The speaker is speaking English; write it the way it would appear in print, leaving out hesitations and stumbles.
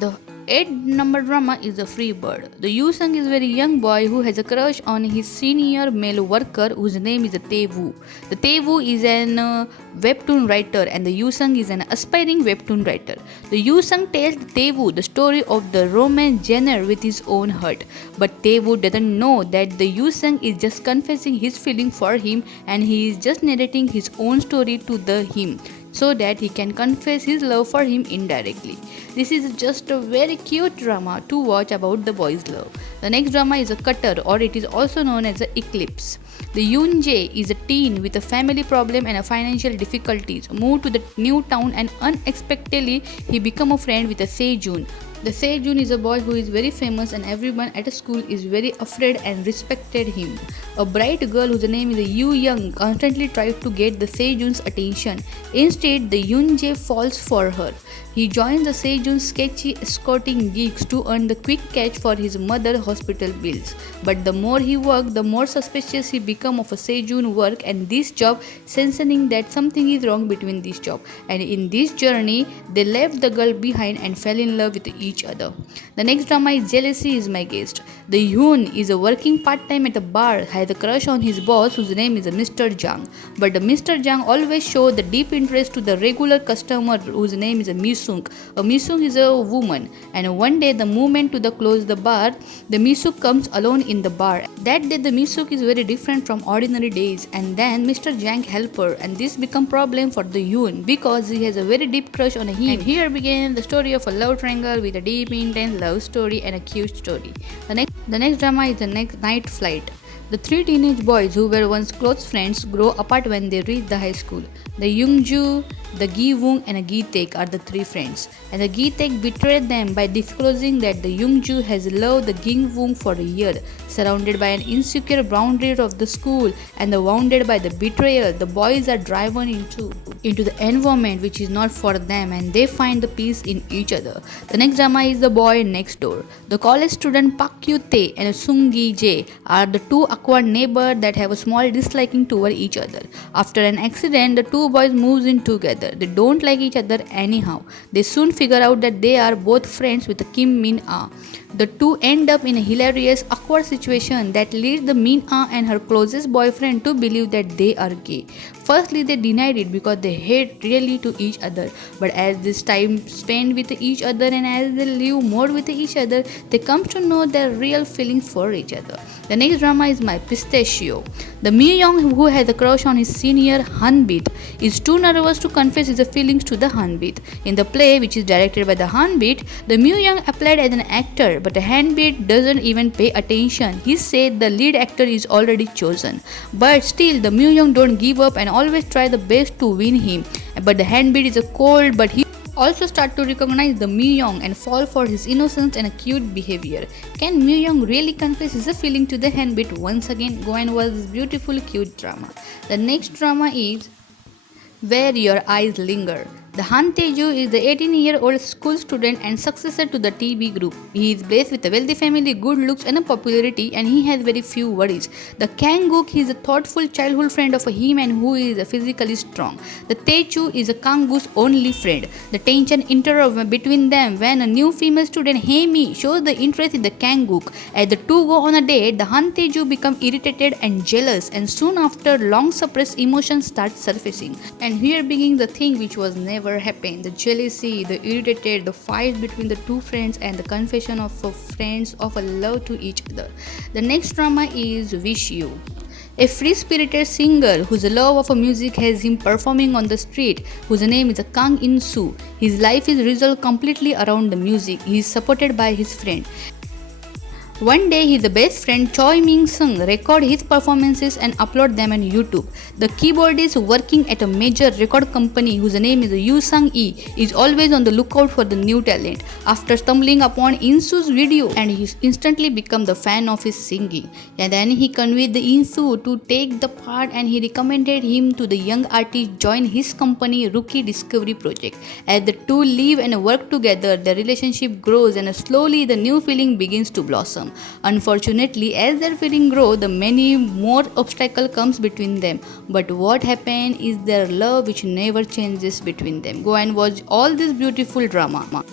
The eighth number drama is The Free Bird. The Yu Sung is a very young boy who has a crush on his senior male worker whose name is Tae Woo. The Tae Woo is an webtoon writer and the Yu Sung is an aspiring webtoon writer. The Yu Sung tells Tae Woo the story of the romance genre with his own heart. But Tae Woo doesn't know that the Yu Sung is just confessing his feeling for him and he is just narrating his own story to the him so that he can confess his love for him indirectly. This is just a very cute drama to watch about the boys' love. The next drama is a Cutter, or it is also known as the Eclipse. The Yoon Jae is a teen with a family problem and a financial difficulties. Moved to the new town and unexpectedly he become a friend with a Sejun. The Sejun is a boy who is very famous and everyone at a school is very afraid and respected him. A bright girl whose name is Yu Young constantly tries to get the Sejun's attention. Instead, the Yoon Jae falls for her. He joins the Sejun's sketchy escorting gigs to earn the quick cash for his mother's hospital bills. But the more he works, the more suspicious he becomes of a Sejun work and this job, sensing that something is wrong between this job. And in this journey, they left the girl behind and fell in love with each other. The next drama is Jealousy is My Guest. The Yoon is a working part-time at a bar, has a crush on his boss whose name is Mr. Jang. But the Mr. Jang always shows the deep interest to the regular customer whose name is Misung. A Misung is a woman and one day the moment to the close the bar, the Misuk comes alone in the bar. That day the Misuk is very different from ordinary days and then Mr. Jang help her and this become problem for the Yoon because he has a very deep crush on him. And here begins the story of a love triangle with a deep intense love story and a cute story. The next drama is the next Night Flight. The three teenage boys who were once close friends grow apart when they reach the high school. The Youngju, the Gi Woong and Gi Taek are the three friends. And the Gi Taek betrayed them by disclosing that the Youngju has loved the Gi Woong for a year. Surrounded by an insecure boundary of the school and wounded by the betrayal, the boys are driven into the environment which is not for them and they find the peace in each other. The next drama is The Boy Next Door. The college student Park Kyu Tae and Sung Gi Jae are the two awkward neighbors that have a small disliking toward each other. After an accident, the two boys move in together. They don't like each other anyhow. They soon figure out that they are both friends with Kim Min Ah. The two end up in a hilarious, awkward situation that leads the Min Ah and her closest boyfriend to believe that they are gay. Firstly, they denied it because they hate really to each other. But as this time spent with each other and as they live more with each other, they come to know their real feelings for each other. The next drama is My Pistachio. The Myung who has a crush on his senior Hanbit is too nervous to confess his feelings to the Hanbit. In the play, which is directed by the Hanbit, the Myung applied as an actor, but the Hanbit doesn't even pay attention. He said the lead actor is already chosen. But still, the Myung don't give up and always try the best to win him. But the Hanbit is a cold, but he also start to recognize the Myung and fall for his innocence and cute behavior. Can Myung really confess his feeling to the Hanbit once again? Go and watch this beautiful cute drama. The next drama is Where Your Eyes Linger. The Han Tae-ju is the 18-year-old school student and successor to the TB group. He is blessed with a wealthy family, good looks and a popularity and he has very few worries. The Kang-gook is a thoughtful childhood friend of him and who is physically strong. The Tae-chu is a Kang-gook's only friend. The tension interrupts between them when a new female student, Hae-mi, shows the interest in the Kang-gook. As the two go on a date, the Han Tae-ju become irritated and jealous and soon after long suppressed emotions start surfacing. And here begins the thing which was never happened, the jealousy, the irritated, the fight between the two friends and the confession of friends of a love to each other. The next drama is Wish You. A free-spirited singer whose love of music has him performing on the street, whose name is Kang In-soo. His life is resolved completely around the music. He is supported by his friend. One day, his best friend Choi Ming-sung record his performances and upload them on YouTube. The keyboardist working at a major record company whose name is Yoo Sang-yi is always on the lookout for the new talent. After stumbling upon In-soo's video and he instantly become the fan of his singing. And then he convinced the In-soo to take the part and he recommended him to the young artist join his company Rookie Discovery Project. As the two live and work together, their relationship grows and slowly the new feeling begins to blossom. Unfortunately, as their feeling grows, the many more obstacle comes between them. But what happens is their love which never changes between them. Go and watch all this beautiful drama.